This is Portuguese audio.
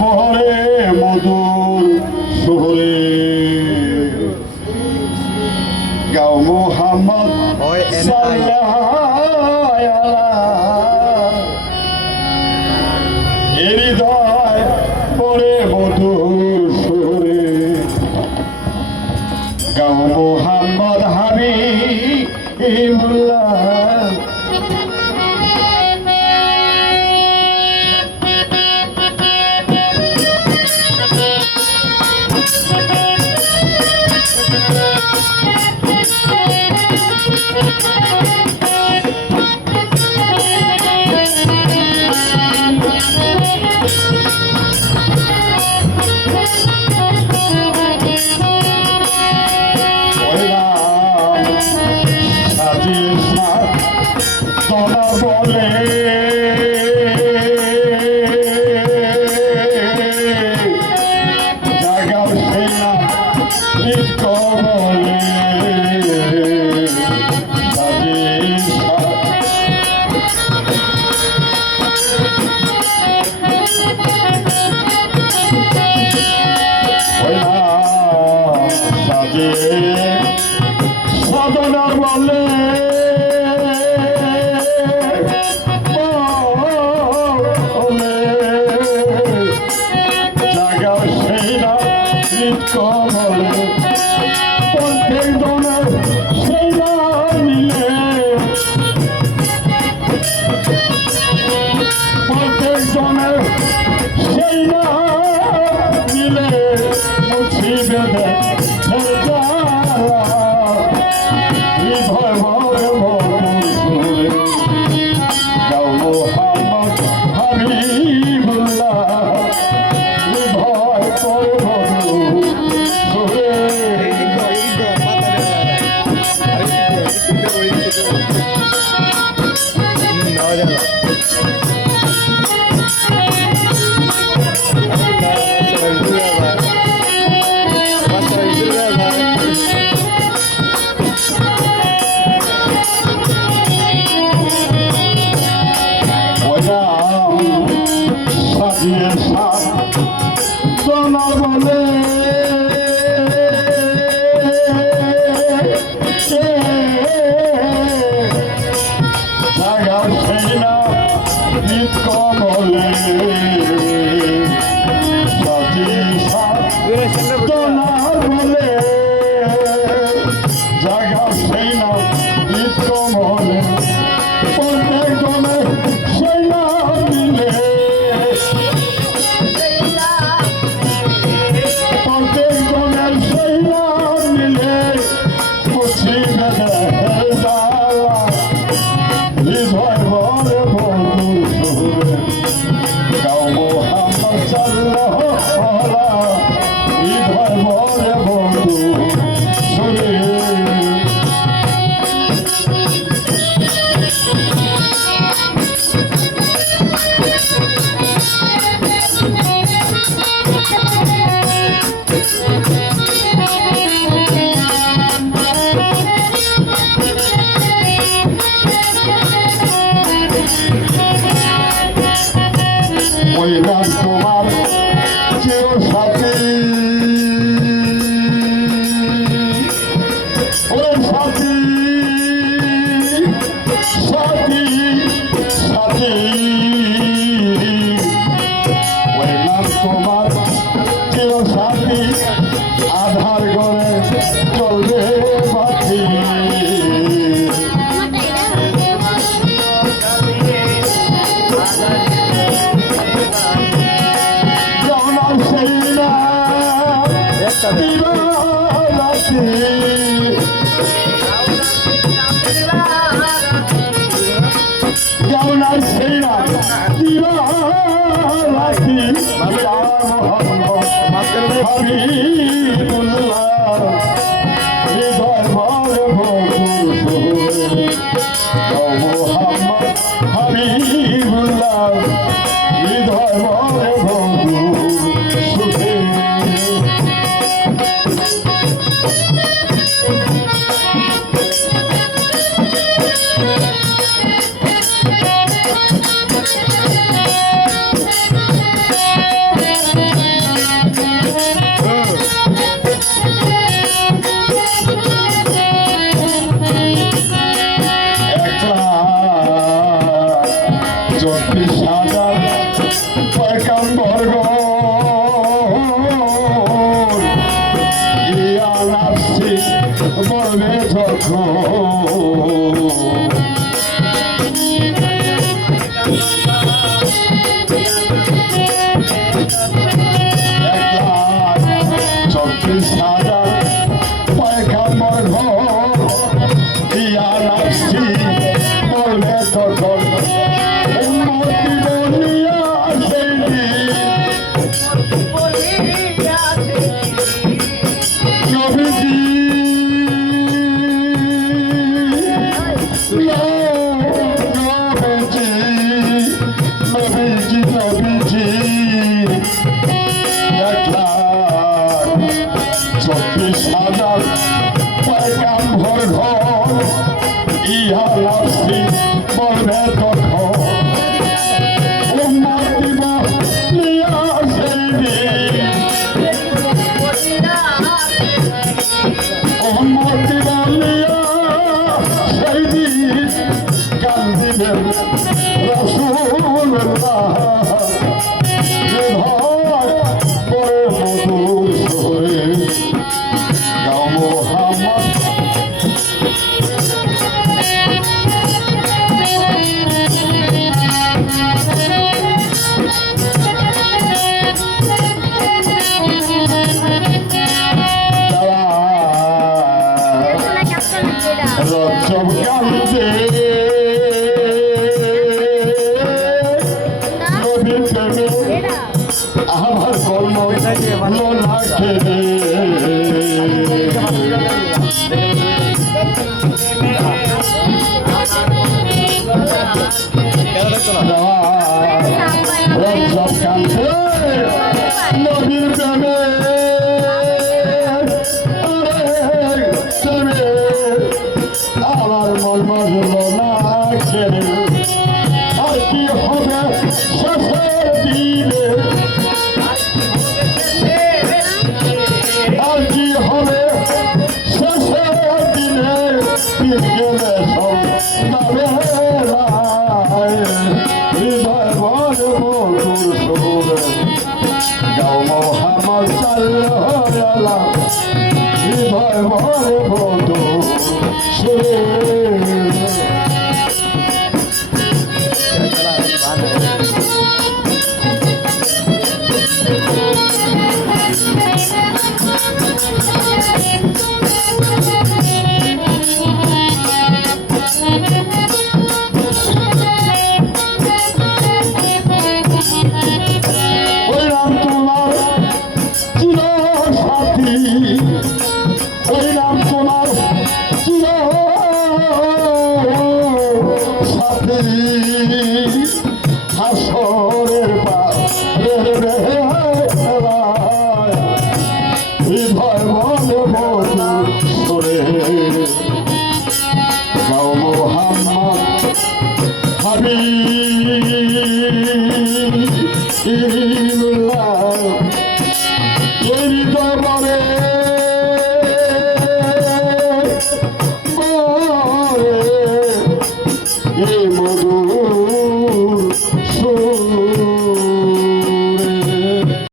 বহরে মধুর শহরে। গাও মোহাম্মদ সাল্লাহ সাজে। সাধনা বলে olha lá. Dona Bolê Oh, oh, oh. যখন Yeah. Allah మోనాక్షి Oh, Mm-hmm.